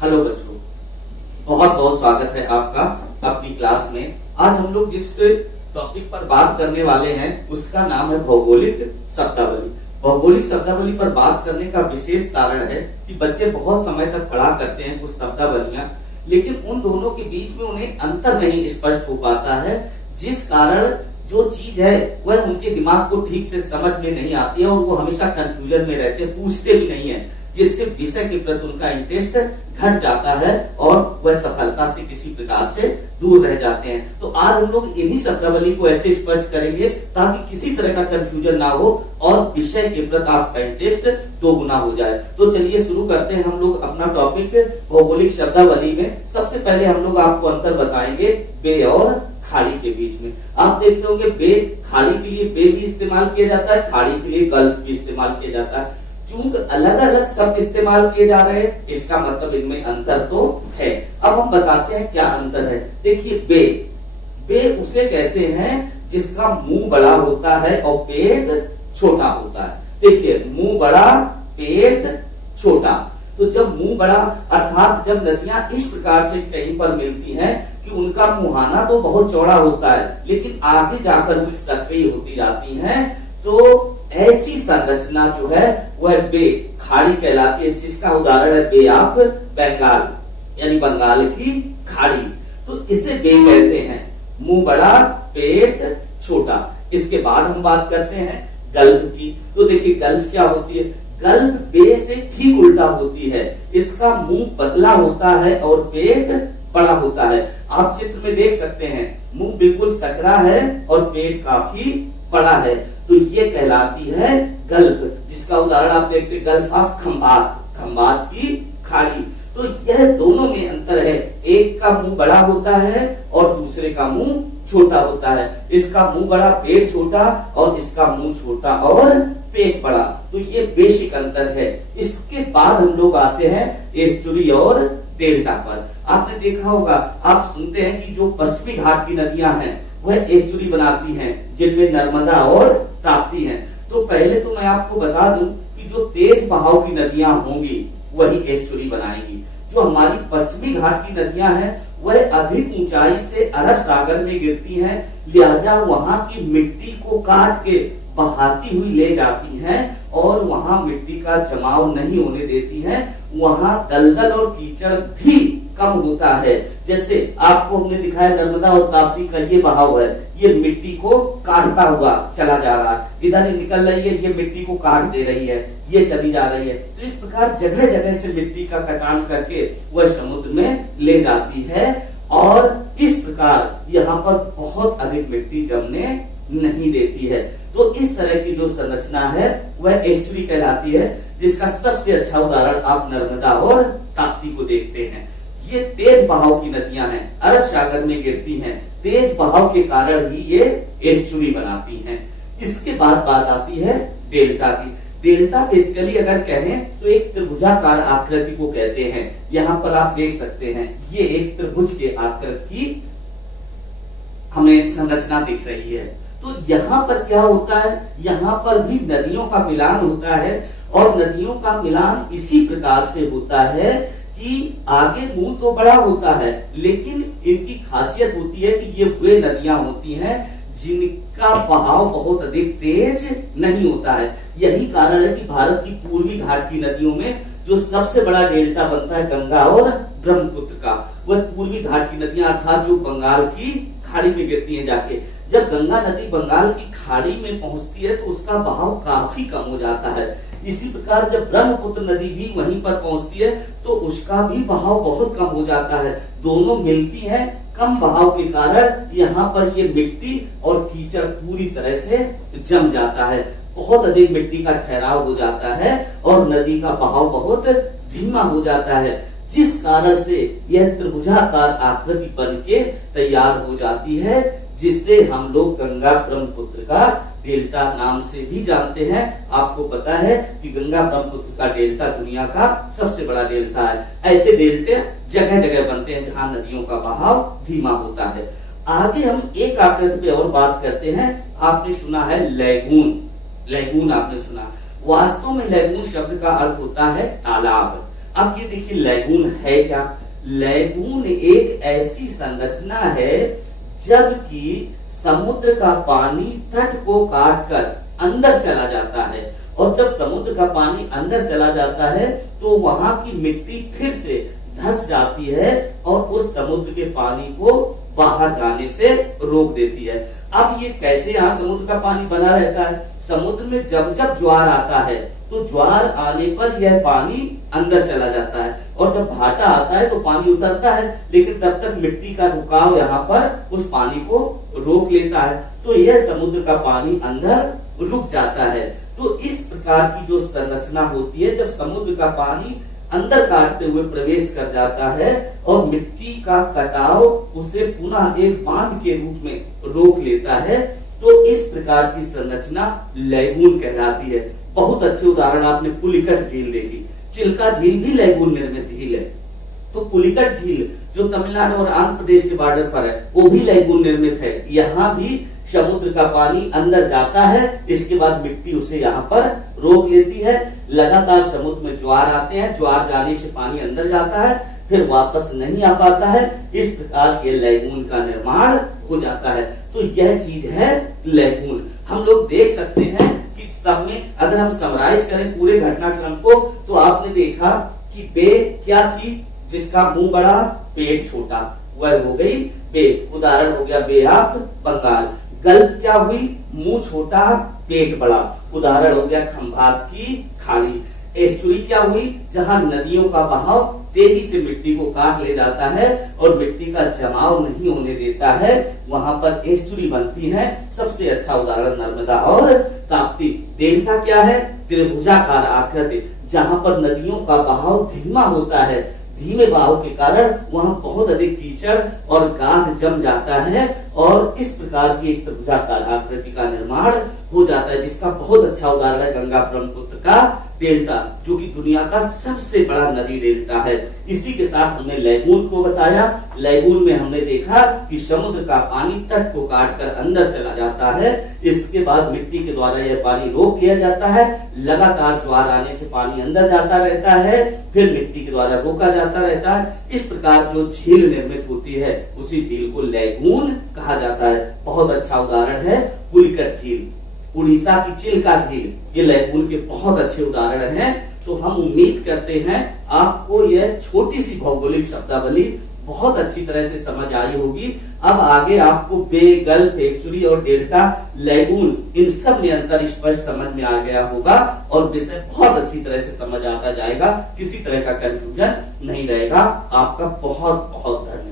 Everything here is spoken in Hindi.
हेलो बच्चों, बहुत बहुत स्वागत है आपका अपनी क्लास में। आज हम लोग जिस टॉपिक पर बात करने वाले हैं उसका नाम है भौगोलिक शब्दावली। भौगोलिक शब्दावली पर बात करने का विशेष कारण है कि बच्चे बहुत समय तक पढ़ा करते हैं कुछ शब्दावलियां, लेकिन उन दोनों के बीच में उन्हें अंतर नहीं स्पष्ट हो पाता है, जिस कारण जो चीज है वह उनके दिमाग को ठीक से समझ में नहीं आती है और वो हमेशा कंफ्यूजन में रहते हैं, पूछते भी नहीं है, जिससे विषय के प्रति उनका इंटरेस्ट घट जाता है और वह सफलता से किसी प्रकार से दूर रह जाते हैं। तो आज हम लोग इन्हीं शब्दावली को ऐसे स्पष्ट करेंगे ताकि किसी तरह का कंफ्यूजन ना हो और विषय के प्रति आपका इंटरेस्ट दोगुना हो जाए। तो चलिए शुरू करते हैं हम लोग अपना टॉपिक भौगोलिक शब्दावली में। सबसे पहले हम लोग आपको अंतर बताएंगे बे और खाड़ी के बीच में। आप देखते होंगे बे, खाड़ी के लिए बे भी इस्तेमाल किया जाता है, खाड़ी के लिए गल्फ भी इस्तेमाल किया जाता है। चूंकि अलग अलग शब्द इस्तेमाल किए जा रहे हैं, इसका मतलब इनमें अंतर तो है। अब हम बताते हैं क्या अंतर है। देखिए बे, बे उसे कहते हैं जिसका मुंह बड़ा होता है और पेट छोटा होता है। देखिए मुंह बड़ा पेट छोटा, तो जब मुंह बड़ा अर्थात जब नदियां इस प्रकार से कहीं पर मिलती हैं कि उनका मुहाना तो बहुत चौड़ा होता है लेकिन आगे जाकर वो सकरी होती जाती हैं, तो ऐसी संरचना जो है वह बे खाड़ी कहलाती है, जिसका उदाहरण है बे ऑफ बंगाल यानी बंगाल की खाड़ी। तो इसे बे कहते हैं, मुंह बड़ा पेट छोटा। इसके बाद हम बात करते हैं गल्फ की। तो देखिए गल्फ क्या होती है। गल्फ बे से ठीक उल्टा होती है, इसका मुंह पतला होता है और पेट बड़ा होता है। आप चित्र में देख सकते हैं मुंह बिल्कुल सकरा है और पेट काफी बड़ा है, तो ये कहलाती है गल्फ, जिसका उदाहरण आप देखते हैं गल्फ ऑफ खंबात, खंबात की खाड़ी। तो यह दोनों में अंतर है, एक का मुंह बड़ा होता है और दूसरे का मुंह छोटा होता है। इसका मुंह बड़ा पेट छोटा और इसका मुंह छोटा और पेट बड़ा, तो ये बेसिक अंतर है। इसके बाद हम लोग आते हैं एस्चुरी और डेल्टा पर। आपने देखा होगा, आप सुनते हैं कि जो पश्चिमी घाट की नदियां हैं वह एस्चुरी बनाती हैं, जिनमें नर्मदा और ताप्ती हैं। तो पहले तो मैं आपको बता दूं कि जो तेज बहाव की नदियां होंगी वही एस्चुरी बनाएंगी। जो हमारी पश्चिमी घाट की नदियां हैं वह अधिक ऊंचाई से अरब सागर में गिरती हैं, लिहाजा वहां की मिट्टी को काट के बहाती हुई ले जाती हैं और वहां मिट्टी का जमाव नहीं होने देती हैं। वहां दलदल और कीचड़ भी कम होता है। जैसे आपको हमने दिखाया नर्मदा और ताप्ती का ये बहाव है, ये मिट्टी को काटता हुआ चला जा रहा है, इधर ही निकल रही है, ये मिट्टी को काट दे रही है, ये चली जा रही है। तो इस प्रकार जगह जगह से मिट्टी का कटान करके वह समुद्र में ले जाती है और इस प्रकार यहाँ पर बहुत अधिक मिट्टी जमने नहीं देती है। तो इस तरह की जो संरचना है वह एस्चुरी कहलाती है, जिसका सबसे अच्छा उदाहरण आप नर्मदा और ताप्ती को देखते हैं। ये तेज बहाव की नदियां हैं, अरब सागर में गिरती हैं, तेज बहाव के कारण ही ये एस्चुरी बनाती हैं। इसके बाद बात आती है डेल्टा की। डेल्टा बेसिकली अगर कहें तो एक त्रिभुजाकार आकृति को कहते हैं। यहाँ पर आप देख सकते हैं ये एक त्रिभुज के आकृति की हमें संरचना दिख रही है। तो यहाँ पर क्या होता है, यहाँ पर भी नदियों का मिलान होता है और नदियों का मिलान इसी प्रकार से होता है कि आगे मुंह तो बड़ा होता है लेकिन इनकी खासियत होती है कि ये वे नदियां होती हैं जिनका बहाव बहुत अधिक तेज नहीं होता है। यही कारण है कि भारत की पूर्वी घाट की नदियों में जो सबसे बड़ा डेल्टा बनता है गंगा और ब्रह्मपुत्र का, वह पूर्वी घाट की नदियां अर्थात जो बंगाल की खाड़ी में गिरती हैं जाके। जब गंगा नदी बंगाल की खाड़ी में पहुंचती है तो उसका बहाव काफी कम हो जाता है। इसी प्रकार जब ब्रह्मपुत्र नदी भी वहीं पर पहुंचती है तो उसका भी बहाव बहुत कम हो जाता है। दोनों मिलती हैं, कम बहाव के कारण यहाँ पर ये मिट्टी और कीचड़ पूरी तरह से जम जाता है, बहुत अधिक मिट्टी का ठहराव हो जाता है और नदी का बहाव बहुत धीमा हो जाता है, जिस कारण से यह त्रिभुजाकार आकृति बन के तैयार हो जाती है, जिससे हम लोग गंगा ब्रह्मपुत्र का डेल्टा नाम से भी जानते हैं। आपको पता है कि गंगा ब्रह्मपुत्र का डेल्टा दुनिया का सबसे बड़ा डेल्टा है। ऐसे डेल्टे जगह जगह बनते हैं जहां नदियों का बहाव धीमा होता है। आगे हम एक आकृति पे और बात करते हैं। आपने सुना है लैगून, लैगून आपने सुना। वास्तव में लैगून शब्द का अर्थ होता है तालाब। अब ये देखिए लैगून है क्या। लैगून एक ऐसी संरचना है जबकि समुद्र का पानी तट को काटकर अंदर चला जाता है, और जब समुद्र का पानी अंदर चला जाता है तो वहां की मिट्टी फिर से धंस जाती है और उस समुद्र के पानी को बाहर जाने से रोक देती है। अब ये कैसे यहाँ समुद्र का पानी बना रहता है? समुद्र में जब जब ज्वार आता है तो ज्वार आने पर यह पानी अंदर चला जाता है, और जब भाटा आता है तो पानी उतरता है, लेकिन तब तक मिट्टी का रुकाव यहाँ पर उस पानी को रोक लेता है, तो यह समुद्र का पानी अंदर रुक जाता है। तो इस प्रकार की जो संरचना होती है, जब समुद्र का पानी अंदर काटते हुए प्रवेश कर जाता है और मिट्टी का कटाव उसे पुनः एक बांध के रूप में रोक लेता है, तो इस प्रकार की संरचना लैगून कहलाती है। बहुत अच्छे उदाहरण आपने पुलिकट झील देखी, चिल्का झील भी लैगून निर्मित झील है। तो पुलिकट झील जो तमिलनाडु और आंध्र प्रदेश के बॉर्डर पर है वो भी लैगून निर्मित है। यहाँ भी समुद्र का पानी अंदर जाता है, इसके बाद मिट्टी उसे यहाँ पर रोक लेती है। लगातार समुद्र में ज्वार आते हैं, ज्वार जाने से पानी अंदर जाता है, फिर वापस नहीं आ पाता है। इस प्रकार ये लैगून का निर्माण हो जाता है। तो यह चीज है लैगून। हम लोग देख सकते हैं कि सब में अगर हम समराइज करें पूरे घटनाक्रम को, तो आपने देखा कि बे क्या थी, जिसका मुंह बड़ा पेट छोटा, वह हो गई बे। उदाहरण हो गया बे ऑफ बंगाल। गल्फ क्या हुई, मुंह छोटा पेट बड़ा, उदाहरण हो गया खंभात की खाड़ी। एस्चुरी क्या हुई, जहां नदियों का बहाव तेजी से मिट्टी को काट ले जाता है और मिट्टी का जमाव नहीं होने देता है, वहां पर एस्चुरी बनती है। सबसे अच्छा उदाहरण नर्मदा और ताप्ती। डेल्टा क्या है, त्रिभुजाकार आकृति, जहां पर नदियों का बहाव धीमा होता है, धीमे बहाव के कारण वहां बहुत अधिक कीचड़ और गाद जम जाता है, और इस प्रकार की एक त्रिभुजाकार आकृति का निर्माण हो जाता है, जिसका बहुत अच्छा उदाहरण है गंगा ब्रह्मपुत्र का डेल्टा, जो कि दुनिया का सबसे बड़ा नदी डेल्टा है। इसी के साथ हमने लैगून को बताया। लैगून में हमने देखा कि समुद्र का पानी तट को काटकर अंदर चला जाता है, इसके बाद मिट्टी के द्वारा यह पानी रोक लिया जाता है। लगातार ज्वार आने से पानी अंदर जाता रहता है, फिर मिट्टी के द्वारा रोका जाता रहता है। इस प्रकार जो झील निर्मित होती है उसी झील को लैगून कहा जाता है। बहुत अच्छा उदाहरण है पुलिकट झील, उड़ीसा की चिल्का झील, ये लैगून के बहुत अच्छे उदाहरण हैं। तो हम उम्मीद करते हैं आपको यह छोटी सी भौगोलिक शब्दावली बहुत अच्छी तरह से समझ आई होगी। अब आगे आपको बे, गल्फ, एस्चुरी और डेल्टा, लैगून, इन सब में अंतर स्पष्ट समझ में आ गया होगा और विषय बहुत अच्छी तरह से समझ आता जाएगा। किसी तरह का कंफ्यूजन नहीं रहेगा। आपका बहुत बहुत धन्यवाद।